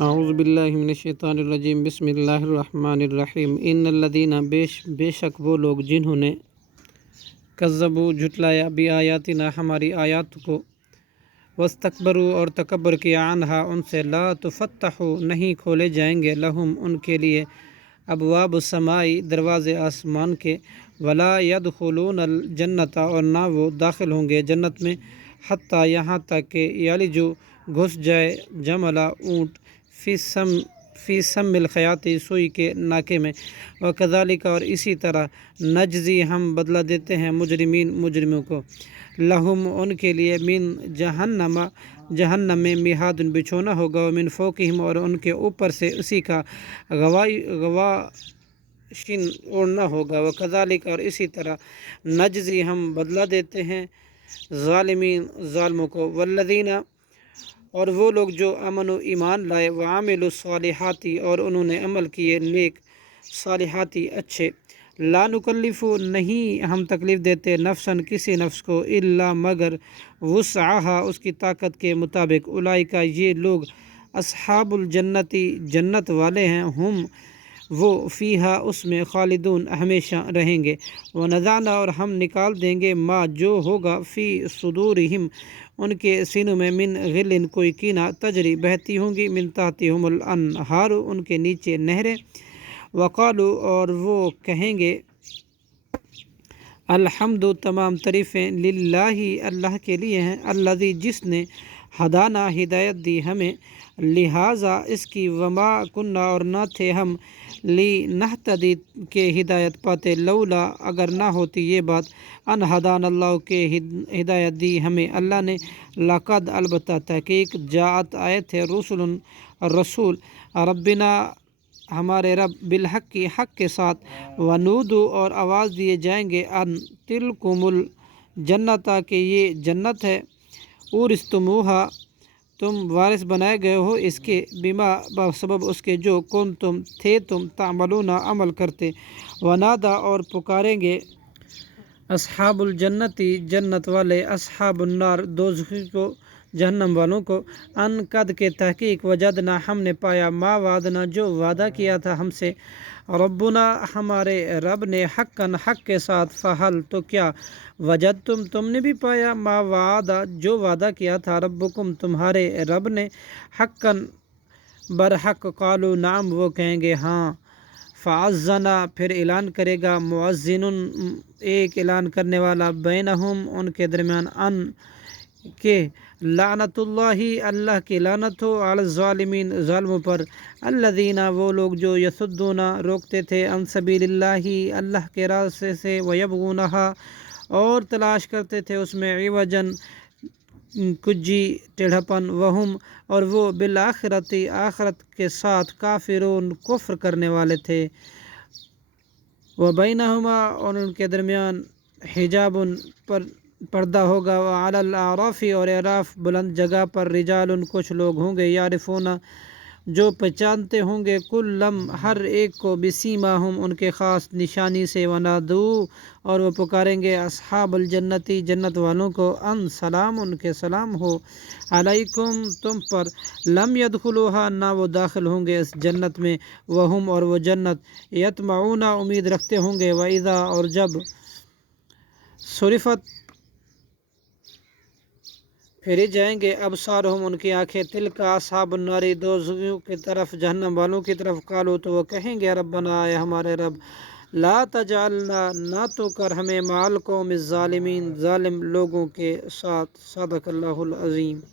اعوذ باللہ من الشیطان الرجیم بسم اللہ الرحمن الرحیم ان الذین بے شک وہ لوگ جنہوں نے کذبوا جھٹلایا بآیاتنا ہماری آیات کو واستکبروا اور تکبر کیا عنہا ان سے لا تفتح نہیں کھولے جائیں گے لہم ان کے لیے ابواب السماء دروازے آسمان کے ولا يدخلون الجنت اور نہ وہ داخل ہوں گے جنت میں حتیٰ یہاں تک کہ یلج گھس جائے جملا اونٹ فی سم الخیاط سوئی کے ناکے میں وکذالک اور اسی طرح نجزی ہم بدلہ دیتے ہیں مجرموں کو لہم ان کے لیے من جہنم میں میہاد بچھونا ہوگا ومن فوقہم اور ان کے اوپر سے اسی کا غواشن اوڑھنا ہوگا وکذالک اور اسی طرح نجزی ہم بدلہ دیتے ہیں ظالموں کو والذین اور وہ لوگ جو امن و ایمان لائے وعاملوا الصالحات اور انہوں نے عمل کیے نیک صالحاتی اچھے لا نکلف نہیں ہم تکلیف دیتے نفساً کسی نفس کو الا مگر وسعہا اس کی طاقت کے مطابق اولئک یہ لوگ اصحاب الجنتی جنت والے ہیں ہم وہ فیہا اس میں خالدون ہمیشہ رہیں گے ونزعنا اور ہم نکال دیں گے ما جو ہوگا فی صدورہم ان کے سینوں میں من غل کوئی کینہ تجری بہتی ہوں گی من تحتہم الانہار ان کے نیچے نہریں وقالو اور وہ کہیں گے الحمد تمام تعریفیں للہ اللہ کے لیے ہیں الذی جس نے ہدانا ہدایت دی ہمیں لہٰذا اس کی وما کننا اور نہ تھے ہم لنہتدی کے ہدایت پاتے لولا اگر نہ ہوتی یہ بات ان ہدان اللہ کے ہدایت دی ہمیں اللہ نے لقد البتہ تحقیق جاءت آئے تھے رسول ربنا ہمارے رب بالحق کی حق کے ساتھ ونودو اور آواز دیے جائیں گے ان تلکم الجنت کہ یہ جنت ہے اورثتموہا تم وارث بنائے گئے ہو اس کے بما بسبب اس کے جو تم تعملون عمل کرتے ونادا اور پکاریں گے اصحاب الجنتی جنت والے اصحاب النار دوزخی کو جہنم والوں کو ان قد کے تحقیق وجدنا ہم نے پایا ما وعدنا جو وعدہ کیا تھا ہم سے ربنا ہمارے رب نے حقاً حق کے ساتھ فحل تو کیا وجدتم تم نے بھی پایا ما وعدہ جو وعدہ کیا تھا ربکم تمہارے رب نے حقاً برحق قالوا نعم وہ کہیں گے ہاں فعزنا پھر اعلان کرے گا مؤذن ایک اعلان کرنے والا بینہم ان کے درمیان ان کہ لعنت اللہ کی لعنت ہو علی الظالمین ظالموں پر الذین وہ لوگ جو یصدون روکتے تھے عن سبیل اللہ کے راستے سے ویبغونہا اور تلاش کرتے تھے اس میں عوجاً کجی ٹیڑھاپن وہم اور وہ بالآخرت آخرت کے ساتھ کافرون کفر کرنے والے تھے وبینہما اور ان کے درمیان حجاب پر پردہ ہوگا وعلی الاعراف اور اعراف بلند جگہ پر رجال کچھ لوگ ہوں گے یعرفون جو پہچانتے ہوں گے کلم ہر ایک کو بسیماہم ان کے خاص نشانی سے ونادو اور وہ پکاریں گے اصحاب الجنتی جنت والوں کو ان سلام ان کے سلام ہو علیکم تم پر لم يدخلوها نہ وہ داخل ہوں گے اس جنت میں وہم اور وہ جنت یطمعون امید رکھتے ہوں گے وَإِذَا اور جب صرفت پھیری جائیں گے ابصارہم ان کی آنکھیں تلک اصحاب النار دوزخیوں کی طرف جہنم والوں کی طرف قالوا تو وہ کہیں گے ربنا اے ہمارے رب لا تجعلنا نہ تو کر ہمیں مع القوم الظالمین ظالم لوگوں کے ساتھ صدق اللہ العظیم۔